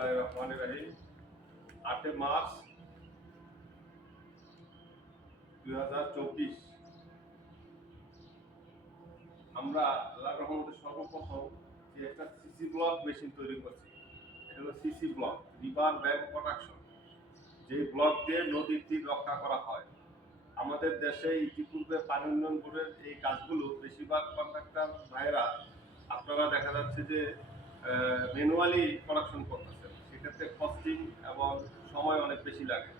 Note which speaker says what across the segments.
Speaker 1: বিসমিল্লাহ আটই মার্চ আমরা আল্লাহ সর্বপ্রথম যে একটা সিসি ব্লক মেশিন তৈরি করছি, এটা হলো সিসি ব্লক রিভার যে ব্লক দিয়ে নদীর তীর রক্ষা করা হয়। আমাদের দেশে ইতিপূর্বে পানি উন্নয়ন বোর্ডের এই কাজগুলো বেশিরভাগ কন্ট্রাক্টর আপনারা দেখা যাচ্ছে যে ম্যানুয়ালি প্রোডাকশন করতেছেন সেক্ষেত্রে কস্টিং এবং সময় অনেক বেশি লাগে।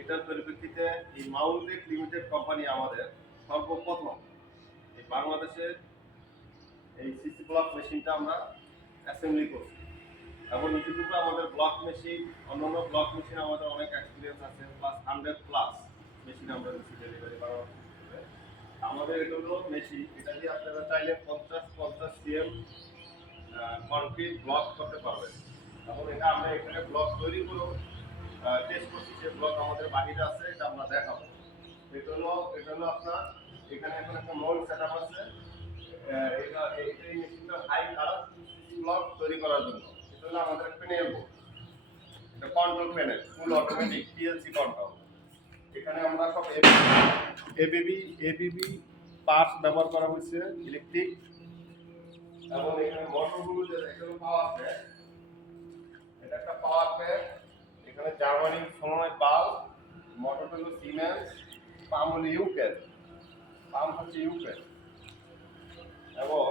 Speaker 1: এটার পরিপ্রেক্ষিতে এই মাউন্টেড লিমিটেড কোম্পানি আমাদের সর্বপ্রথম এই বাংলাদেশে এই সিসি ব্লক মেশিনটা আমরা অ্যাসেম্বলি করছি। এবং ইতিপূর্বে আমাদের ব্লক মেশিন অন্যান্য ব্লক মেশিন আমাদের অনেক এক্সপিরিয়েন্স আছে প্লাস হান্ড্রেড প্লাস মেশিন আমরা দিচ্ছি ডেলিভারি করার আমাদের এটা হলো মেশিন এটা দিয়ে আপনারা চাইলে পঞ্চাশ পঞ্চাশ সিএম কনক্রিট ব্লক করতে পারবেন। এবং এটা আমরা এখানে ব্লক তৈরি করে টেস্ট করছি যে ব্লক আমাদের বাহিরে আছে, এটা আমরা দেখাবো। এটা হলো এটা হলো আপনার, এখানে এখন একটা মোল্ড সেট আপ আছে এই- মেশিনটা হাই কালার ব্লক তৈরি করার জন্য। এটা হলো আমাদের প্যানেল বোর্ড এটা control panel full automatic PLC control এখানে আমরা সব এবিবি এবিবি পার্টস ব্যবহার করা হয়েছে ইলেকট্রিক এবং এখানে মোটরগুলো যে এটা একটা এখানে জার্মানি সোনোনাইট বাল্ব মোটরটা হলো সিমেন্স হলো ইউকেল পাম্প হচ্ছে ইউকেল এবং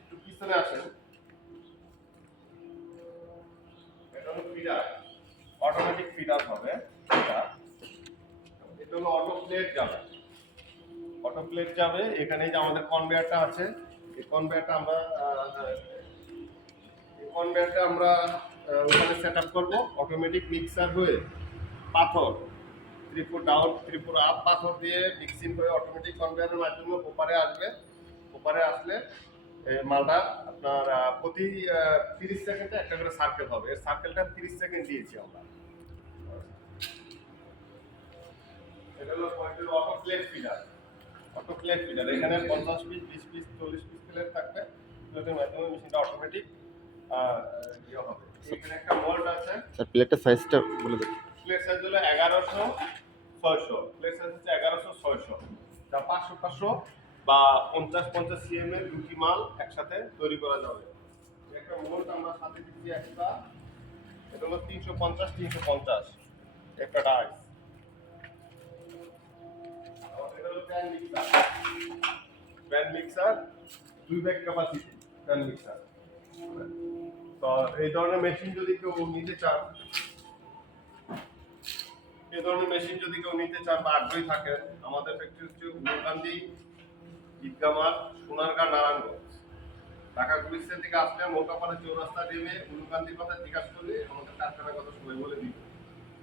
Speaker 1: একটু পিছনে আসেন। এটা হলো ফিডার অটোমেটিক ফিডার হবে। এটা হলো অটো প্লেট যাবে। অটো প্লেট যাবে, এখানে যে আমাদের কনভেয়ারটা আছে, এই কনভেয়ারটা আমরা এই কনভেয়ারটা আমরা ওখানে সেট আপ করব। অটোমেটিক মিক্সার হয়ে পাথর, ত্রিপুর ডাউন ত্রিপুর আপ পাথর দিয়ে মিক্সিং হয়ে অটোমেটিক কনভেয়ারের মাধ্যমে ওপারে আসবে। ওপারে আসলে মালটা আপনার প্রতি তিরিশ সেকেন্ডে একটা করে সার্কেল হবে। এর সার্কেলটা তিরিশ সেকেন্ড দিয়েছি আমরা। এটা হলো পয়েন্টের অটো প্লেট ফিডার এখানে পঞ্চাশ পিস বিশ পিস চল্লিশ পিস প্লেট থাকবে। মাধ্যমে মেশিনটা অটোমেটিক ইয়ে হবে। এখানে একটা মোল্ড আছে।
Speaker 2: স্যার প্লেটের সাইজটা বলে দেন।
Speaker 1: প্লেট সাইজ হলো এগারোশো ছয়শো। প্লেট সাইজ হচ্ছে এগারোশো ছয়শো। যা পাঁচশো পাঁচশো বা পঞ্চাশ পঞ্চাশ সিএম এর দুটি মাল একসাথে তৈরি করা যাবে। একটা মোল্ড আমরা সাথে দিচ্ছি একটা। এটা হলো তিনশো পঞ্চাশ তিনশো পঞ্চাশ। একটা ডাইস এটা হলো প্যান মিক্সার প্যান মিক্সার দুই ব্যাগ ক্যাপাসিটি প্যান মিক্সার তো এই ধরনের মেশিন যদি কেউ নিতে চান এই ধরনের মেশিন যদি কেউ নিতে চান বা আগ্রহী থাকেন আমাদের ফ্যাক্টরি হচ্ছে ঈদগামার সোনারগাঁ নারায়ণগঞ্জ। ঢাকা গুলিস্তান থেকে আসলে চৌরাস্তা নেমে উলকান্দির কথা জিজ্ঞাসা করলে আমাদের কারখানার কথা সবাই বলে দিবে।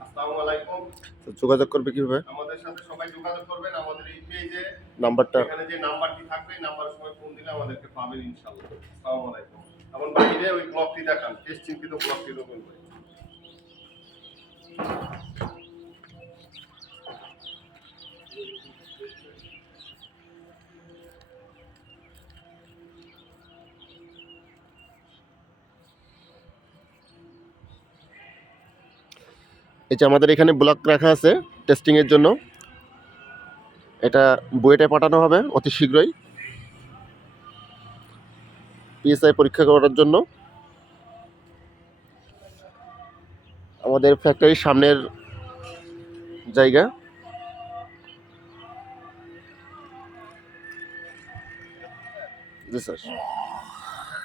Speaker 1: আসসালামু আলাইকুম।
Speaker 2: তো যোগাযোগ করবে কীভাবে?
Speaker 1: আমাদের সাথে সবাই যোগাযোগ করবেন। আমাদের এই পেজে
Speaker 2: নাম্বারটা?
Speaker 1: এখানে যে নাম্বারটি থাকবে নাম্বারের সময় ফোন দিলে আমাদেরকে পাবেন ইনশাআল্লাহ। আসসালামু আলাইকুম। এখন বাইরে ওই ব্লকটি দেখান, টেস্ট চিন্তিত ব্লকটি রোপণ করে।
Speaker 2: এই যে আমাদের এখানে ব্লক রাখা আছে টেস্টিংয়ের জন্য। এটা বুয়েটে পাঠানো হবে অতি শীঘ্রই। পিএসআই পরীক্ষা করার জন্য। আমাদের ফ্যাক্টরির সামনের জায়গা। জি স্যার।